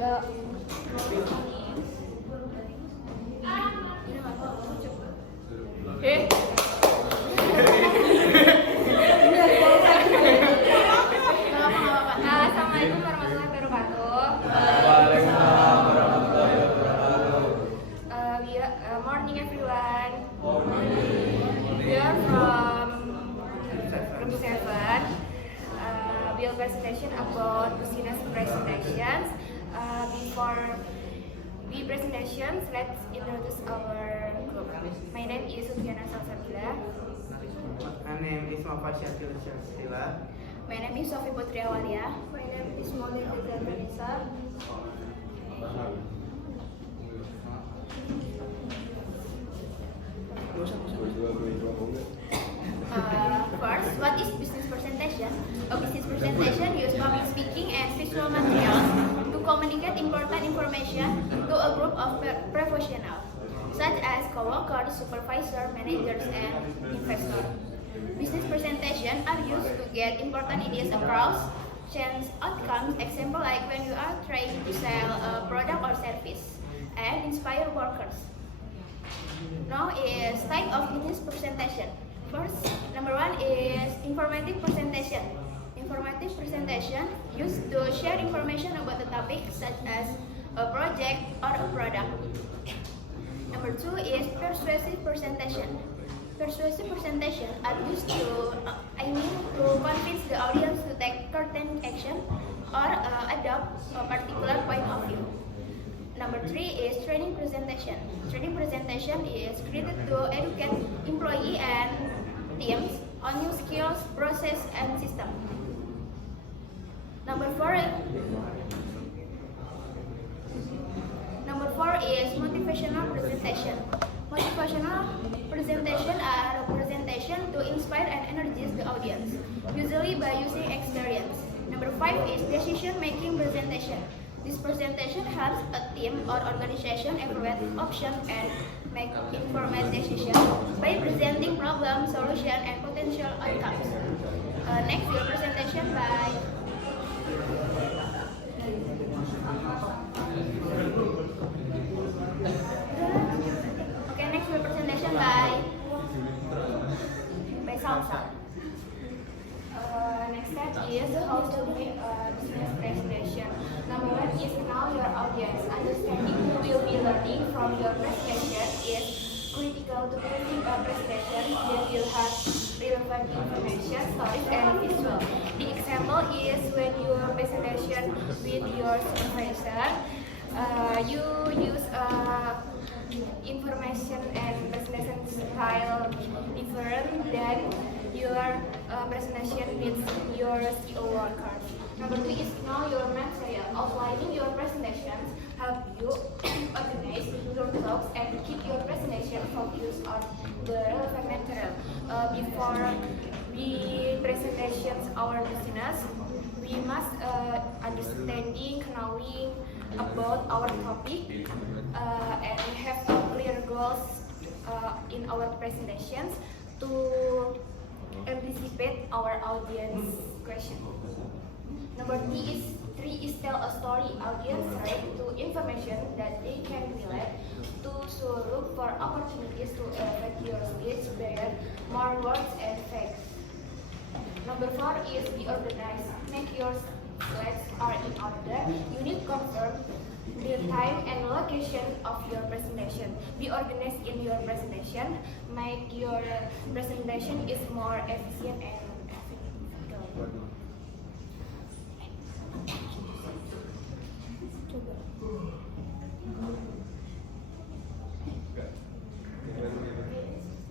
The Assalamualaikum warahmatullahi wabarakatuh. Waalaikumsalam warahmatullahi wabarakatuh. Morning everyone. We are from group 7. We will presentation about business presentations. Before we presentations, let's introduce our group. My name is Sufiana Salsabila. My name is Muhammad Syakir Syastila. My name is Sofi Putri Awalia. My name is Maulid Vanessa. First, what is business presentation? A business presentation uses public speaking and visual materials to communicate important information to a group of professionals, such as co-workers, supervisors, managers, and investors. Business presentations are used to get important ideas across, change outcomes, example like when you are trying to sell a product or service, and inspire workers. Now is type of business presentation. First, number 1 is informative presentation. Informative presentation used to share information about the topic such as a project or a product. Number 2 is persuasive presentation. Persuasive presentation are used to convince the audience to take certain action or adopt a particular point of view. Number 3 is training presentation. Training presentation is created to educate employee and teams on new skills, process, and system. Number 4 is motivational presentation. Motivational presentation are a presentation to inspire and energize the audience, usually by using experience. Number 5 is decision-making presentation. This presentation helps a team or organization evaluate options and make informed decisions by presenting problem, solution, and potential outcomes. Next, your presentation by next your presentation by Salsa. Next step is how to make a business presentation. Number 1 is know your audience. Understanding who will be learning from your presentation is critical to creating a presentation that will have relevant information, stories, and visual. The example is when you presentation with your supervisor, you use information and presentation style different than your presentation with your CEO workers. Number 3 is know your material. Outlining your presentations help you organize your talks and keep your presentation focused on the relevant material. Before we presentations our business, we must understanding, knowing about our topic, and have clear goals in our presentations to anticipate our audience question. Number 3 is tell a story. Audience right to information that they can relate to, so look for opportunities to elevate your speech better, more words and facts. Number 4 is be organized. Make your slides are in order. You need to confirm the time and location of your presentation. Be organized in your presentation. Make your presentation is more efficient and effective.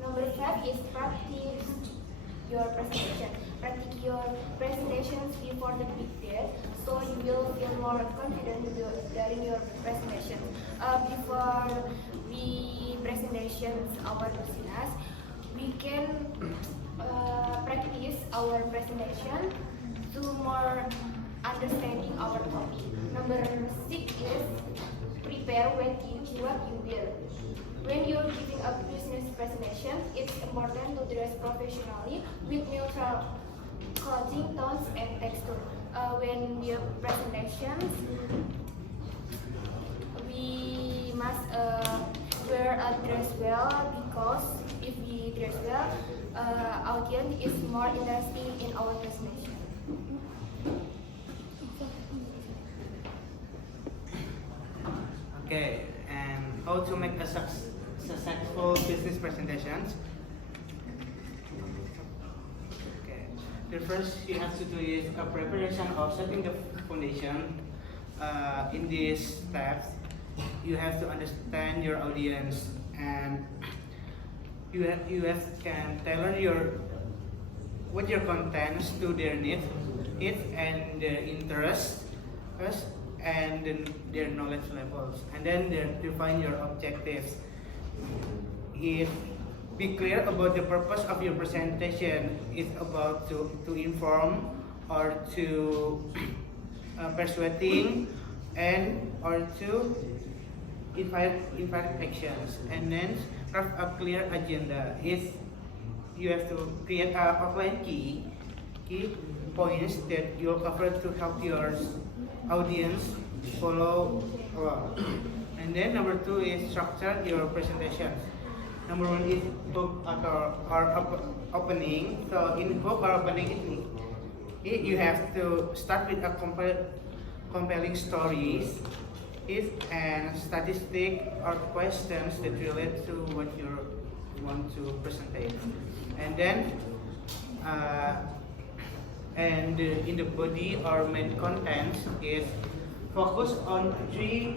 Number 5 is practice your presentation. Practice your presentations before the big day, so you will feel more confident during your presentation. Before we presentations our business, we can practice our presentation to more understanding our topic. Number 6 is prepare what you will. When you're giving a business presentation, it's important to dress professionally with neutral clothing, tones, and texture. When your presentations, dress well because if we dress well, audience is more interested in our presentation. Okay, and how to make a successful business presentations? Okay, the first you have to do is a preparation of setting the foundation. In these steps, you have to understand your audience, and can tailor your contents to their needs, and their interests, and then their knowledge levels, and then define your objectives. Be clear about the purpose of your presentation. It's about to inform or to persuading or to invite actions, and then craft a clear agenda. You have to create a outline key points that you'll cover to help your audience follow along. And then number 2 is structure your presentation. Number 1 is hook or opening. So in hook or opening, you have to start with a compelling stories and statistic or questions that relate to what you want to present. And then in the body or main content is focus on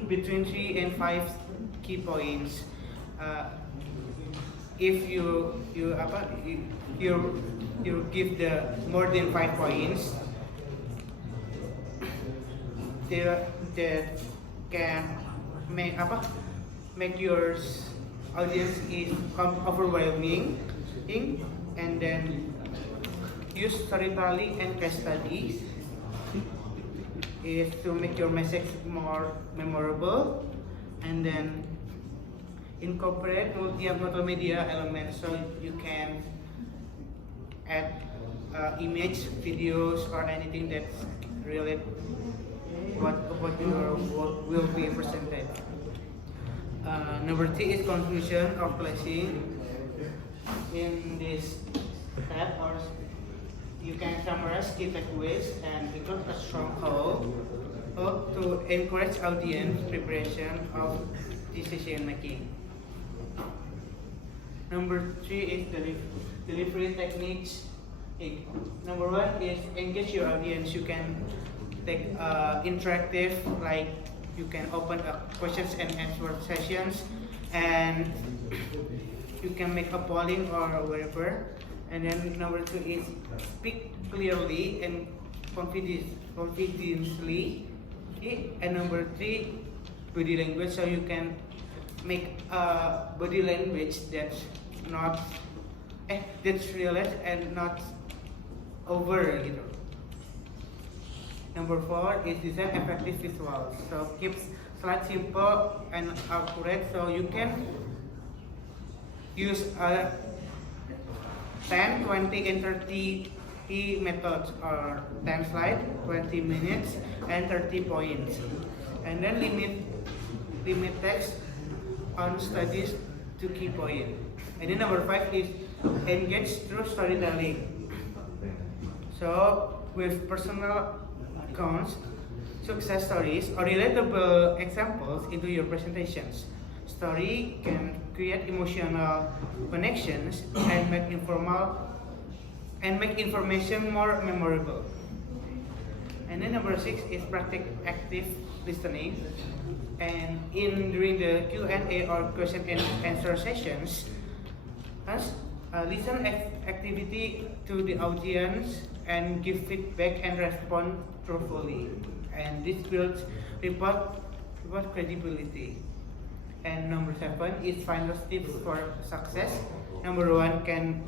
between 3 and 5 key points. If you give the more than 5 points, that can make your audience is overwhelming, and then use storytelling and case studies is to make your message more memorable, and then incorporate multimedia elements, so you can add image, videos, or anything that's related what your work will be presented. Number 3 is conclusion or closing. In this step, or you can summarize key takeaways and include a strong call to encourage audience preparation of decision making. Number 3 is delivery techniques. Number 1 is engage your audience. You can take interactive, like you can open up questions and answer sessions, and you can make a polling or whatever. And then number 2 is speak clearly and confidently. And number 3, body language. So you can make a body language that's realistic and not over. Number 4 is design effective visuals. So keep slides simple and accurate. So you can use 10, 20, and 30 key methods, or 10 slides, 20 minutes, and 30 points. And then limit text on studies to key points. And then number 5 is engage through storytelling. So with personal accounts, success stories, or relatable examples into your presentations. Story can create emotional connections and make information more memorable. And then number 6 is practice active listening. And during the Q&A or question and answer sessions, listen activity to the audience and give feedback and respond truthfully. And this builds report credibility. And number 7 is final tips for success. Number 1 can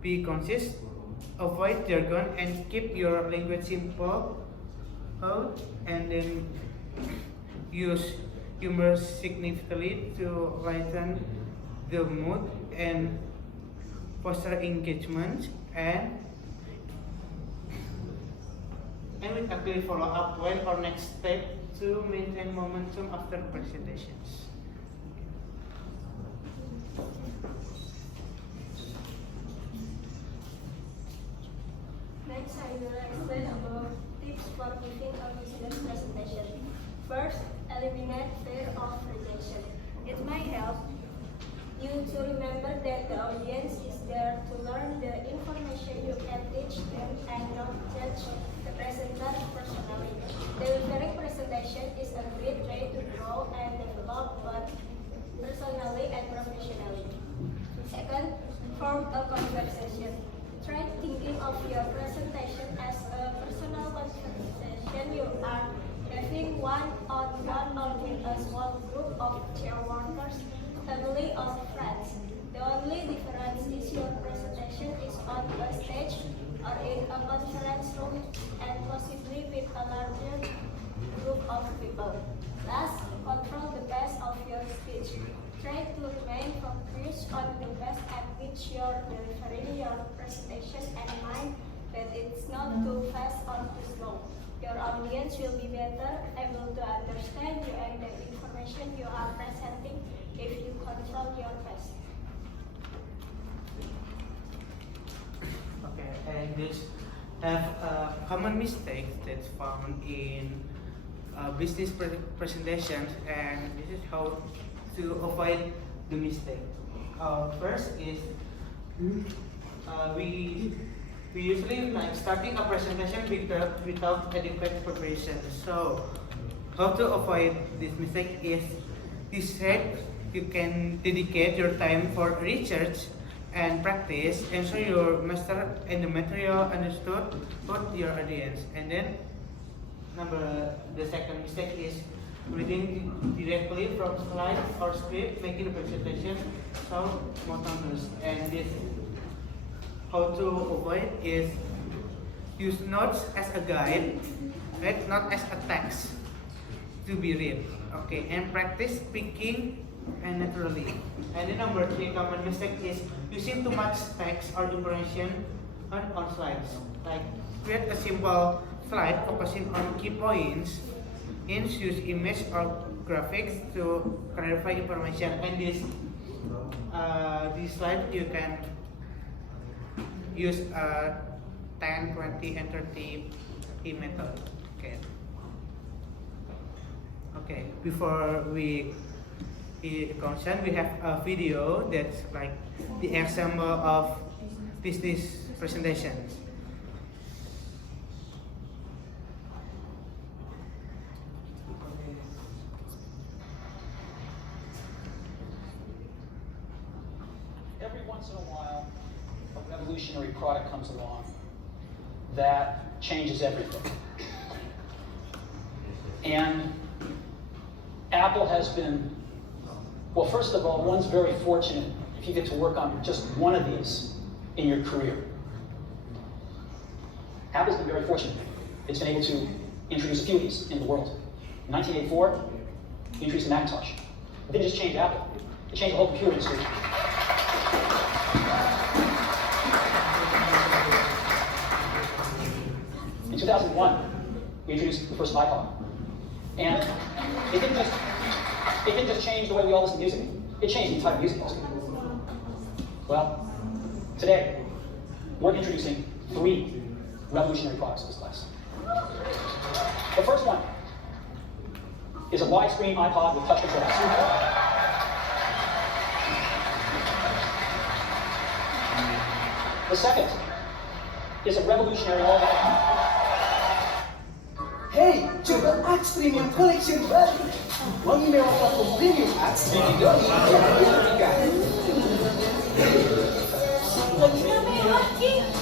be concise, avoid jargon, and keep your language simple. And then use humor significantly to lighten the mood and foster engagement, and with a clear follow-up when or next step to maintain momentum after presentations. Next, I will explain about tips for giving a business presentation. First, eliminate fear of rejection. It might help you to remember that the audience is there to learn the information you can teach them and not judge the presenter personally. Delivering presentation is a great way to grow and develop both personally and professionally. Second, form a conversation. Try thinking of your presentation as a personal conversation you are having one-on-one or with a small group of co-workers, family, or friends. The only difference is your presentation is on a stage or in a conference room and possibly with a larger group of people. Last, control the pace of your speech. Try to remain focused on the pace at which you're delivering your presentation and mind that it's not too fast or too slow. Your audience will be better able to understand you and the information you are presenting if you control your pace. Okay, and this have common mistakes that's found in business presentations, and this is how to avoid the mistake. First is we usually like starting a presentation without adequate preparation. So how to avoid this mistake is you said you can dedicate your time for research and practice, ensure your master and the material understood both your audience. And then the second mistake is reading directly from slide or script, making the presentation so monotonous. And this how to avoid is use notes as a guide, right? Not as a text to be read. Okay, and practice speaking and naturally. And the number 3 common mistake is using too much text or information on slides. Like create a simple slide focusing on key points. Use image or graphics to clarify information. And this slide you can use 10, 20, and 30 key method. Okay. Okay. Before we concern, we have a video that's like the example of business presentations. Every once in a while, a revolutionary product comes along that changes everything. And Apple has been, well, first of all, one's very fortunate if you get to work on just one of these in your career. Apple's been very fortunate. It's been able to introduce a few of these in the world. In 1984, it introduced the Macintosh. It didn't just change Apple, it changed the whole computer industry. In 2001, we introduced the first iPod. And it didn't just change the way we all listen to music. It changed the entire music industry. Well, today, we're introducing 3 revolutionary products in this class. The first one is a widescreen iPod with touch controls. The second is a revolutionary mobile. Hey, coba Axe Premium Collection baru. Wangi mewah platform premium Axe bikin doni jadi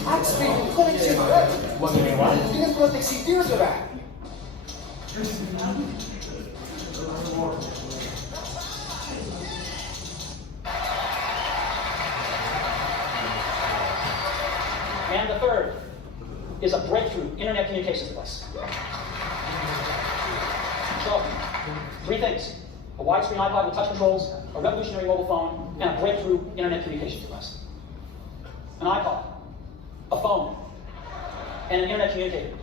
Axe Premium Collection baru. Wangi mewah dengan proteksi deodoran. And the third is a breakthrough internet communications device. So, 3 things: a widescreen iPod with touch controls, a revolutionary mobile phone, and a breakthrough internet communications device. An iPod, a phone, and an internet communicator.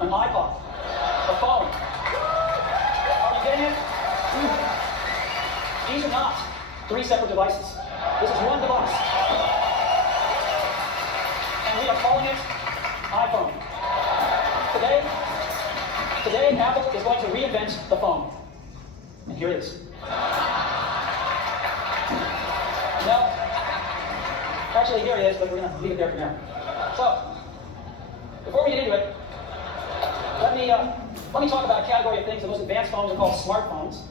An iPod, a phone. Are you getting it? These are not 3 separate devices. This is one device. And we are calling it iPhone. Today, Apple is going to reinvent the phone. And here it is. No. Actually, here it is, but we're going to leave it there for now. So, before we get into it, let me talk about a category of things. The most advanced phones are called smartphones,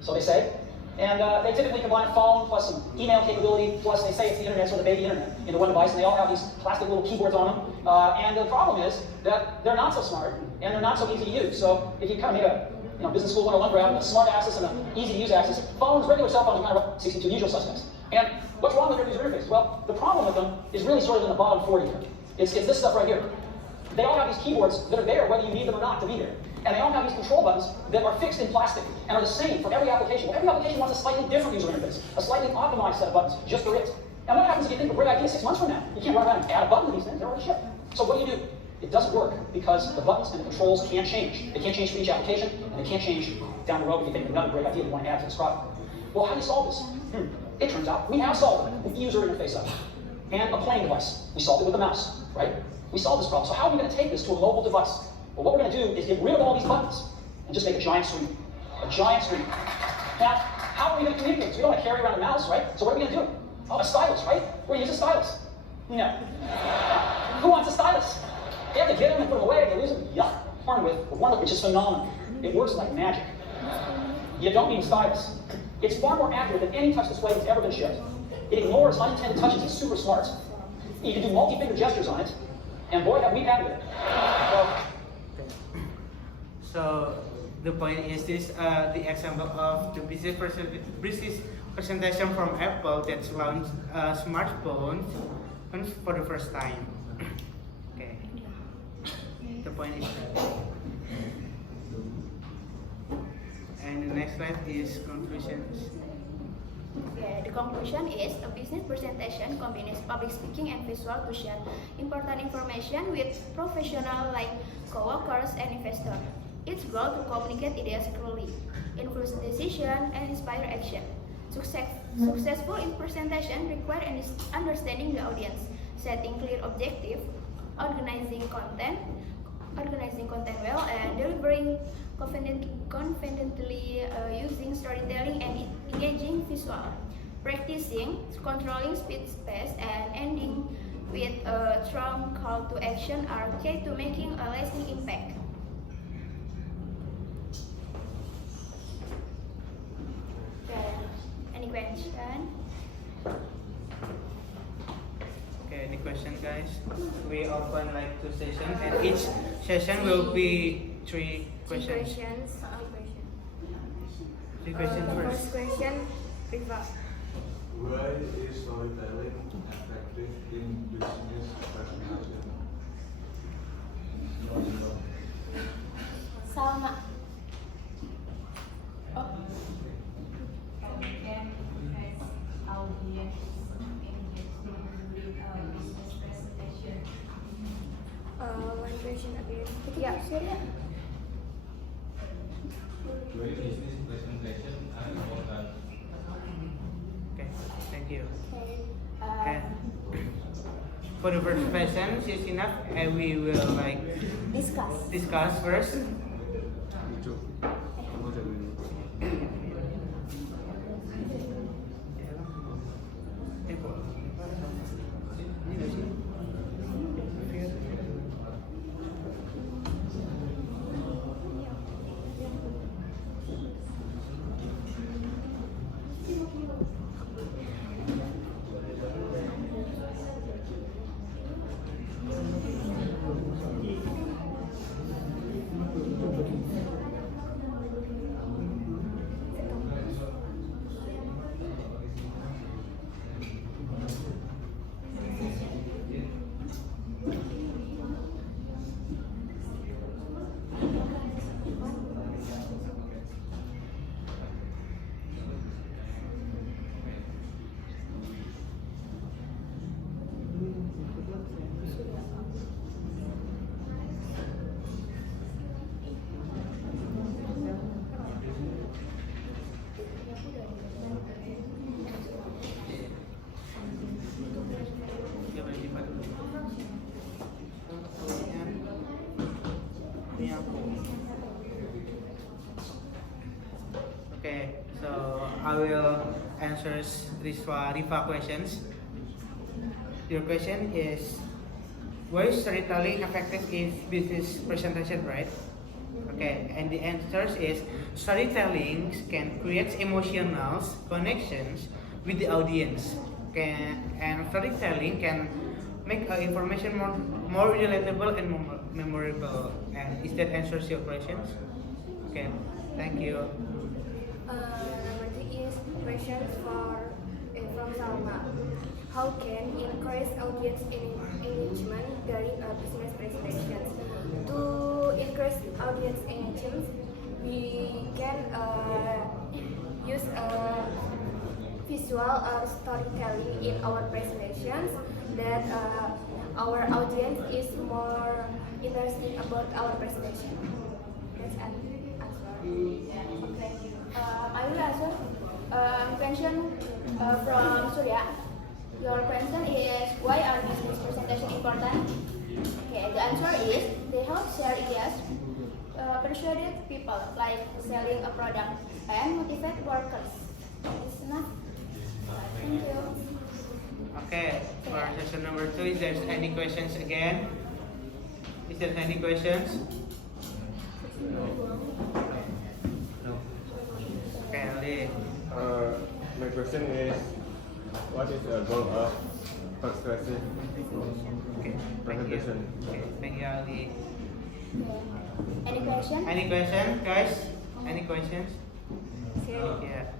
so they say. And they typically combine a phone plus some email capability, plus they say it's the internet, so the baby internet, into one device, and they all have these plastic little keyboards on them. And the problem is that they're not so smart, and they're not so easy to use. So if you kind of make a business school 101 grab, a smart axis and an easy to use axis, phones, regular cell phones are kind of 62 usual suspects. And what's wrong with their user interface? Well, the problem with them is really sort of in the bottom 40 here. It's this stuff right here. They all have these keyboards that are there whether you need them or not to be there. And they all have these control buttons that are fixed in plastic and are the same for every application. Well, every application wants a slightly different user interface, a slightly optimized set of buttons just for it. And what happens if you think of a great idea 6 months from now? You can't run around and add a button to these things, they're already shipped. So what do? It doesn't work because the buttons and the controls can't change. They can't change for each application, and they can't change down the road if you think of another great idea you want to add to this product. Well, how do you solve this? It turns out we have solved it with the user interface of it. And a playing device. We solved it with a mouse, right? We solved this problem. So how are we going to take this to a mobile device? Well, what we're going to do is get rid of all these buttons and just make a giant screen. A giant screen. Now, how are we going to communicate? So we don't want to carry around a mouse, right? So what are we going to do? Oh, a stylus, right? We're going to use a stylus. No. Who wants a stylus? They have to get them and put them away. They lose them. Yuck. Armed with one which is phenomenal. It works like magic. You don't need a stylus. It's far more accurate than any touch display that's ever been shipped. It ignores unintended touches. It's super smart. You can do multi-finger gestures on it, and boy, have we had it. So the point is this: the example of the business presentation from Apple that's launched smartphones for the first time. Okay. The point is that. And the next slide is conclusions. Okay, the conclusion is a business presentation combines public speaking and visual to share important information with professionals like co-workers and investors. Its goal to communicate ideas clearly, influence decision, and inspire action. Successful in presentation requires understanding the audience, setting clear objectives, organizing content well, and delivering confidently using storytelling and engaging visual. Practicing, controlling speech, pace, and ending with a strong call to action are key to making a lasting impact. Okay. Any question? Okay, any question, guys? We open like 2 sessions, and each session will be 3 questions. 3 questions first. First question, Riva. Why is storytelling effective in business presentation? Sama. One question again. Yeah, sorry. Why business presentation are important? Okay, thank you. Okay. And for the first question, is enough, and we will like discuss first. I will answer Rifa questions. Your question is, why is storytelling effective in business presentation, right? Okay, and the answer is storytelling can create emotional connections with the audience. And storytelling can make information more relatable and more memorable. And is that answers your questions? Okay, thank you. Number 3 is questions from Salma. How can increase audience engagement during a business presentation? To increase audience engagement, we can use visual or storytelling in our presentations that our audience is more interested about our presentation. That's an answer. Okay. I will answer question from Surya. Your question is, why are business presentation important? Okay, the answer is they help share ideas, persuade people like selling a product, and motivate workers. It's enough. Thank you. Okay, for session number 2, is there any questions again? Is there any questions? Okay, Ali. My question is, what is the goal of persuasive Okay, thank you. presentation? Okay, thank you, Ali. Any question? Any questions, guys? Any questions? Sure. Yeah.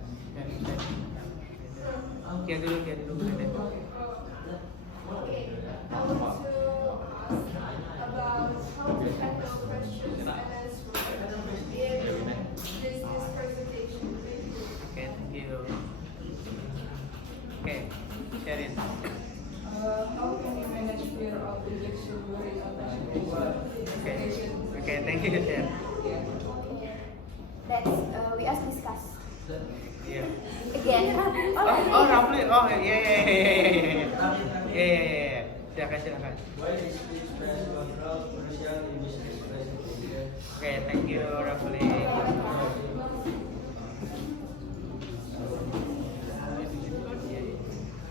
Kia dulu. Okay, I want to ask about how to handle questions and answers in business presentation. Okay, thank you. Okay, Sherin. How can we manage fear of rejection during a presentation? Okay, thank you, Sherin. That's we as discussed. Yeah. Again. Oh, Rafli. Oh, yeah. Silakan. Okay, thank you, Rafli.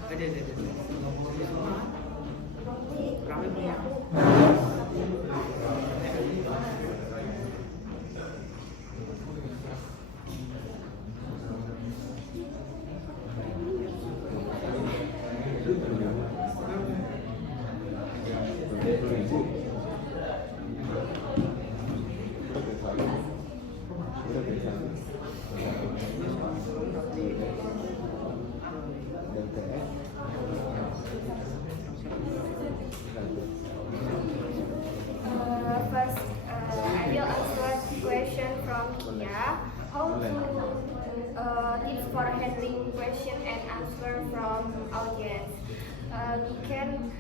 Ada. Rafli punya. First, I will answer question from Kia. How to tips for handling question and answer from audience. We can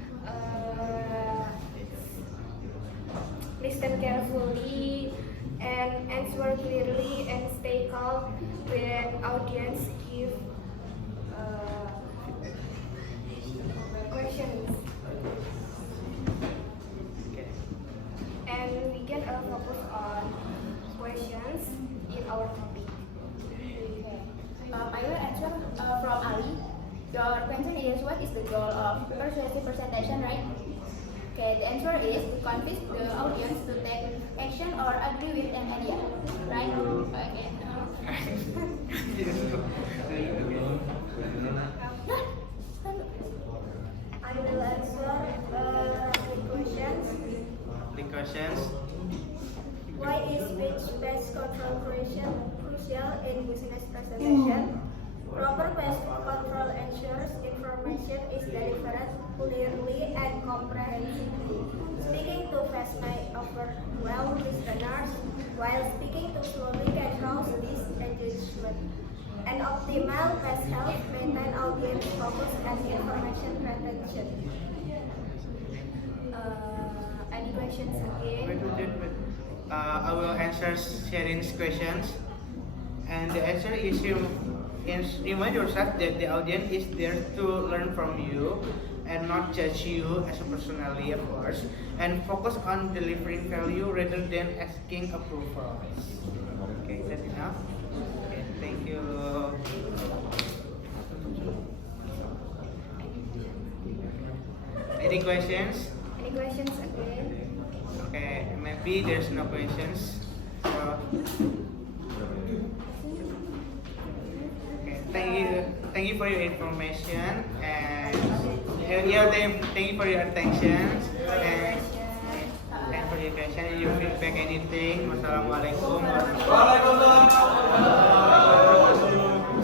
listen carefully and answer clearly and stay calm when audience give questions. Okay. And we can focus on questions in our topic. I will answer from Ali. Your question is, what is the goal of persuasive presentation, right? Okay, the answer is to convince the audience to take action or agree with an idea, right? Okay. I will answer The questions. why is speech-based control crucial in business presentation? Proper pest control ensures information is delivered clearly and comprehensively. Speaking too fast may overwhelm listeners, while speaking too slowly can cause disengagement. An optimal pest helps maintain audience focus and information retention. Any questions again? Wait. I will answer Sherin's questions. And the answer is you remind yourself that the audience is there to learn from you and not judge you as a personality, of course, and focus on delivering value rather than asking approval. Okay, is that enough? Okay, thank you. Any questions? Any questions again? Okay, maybe there's no questions. So, okay, thank you for your information and thank you for your attention and for your question and your feedback. Anything? Wassalamualaikum warahmatullahi wabarakatuh.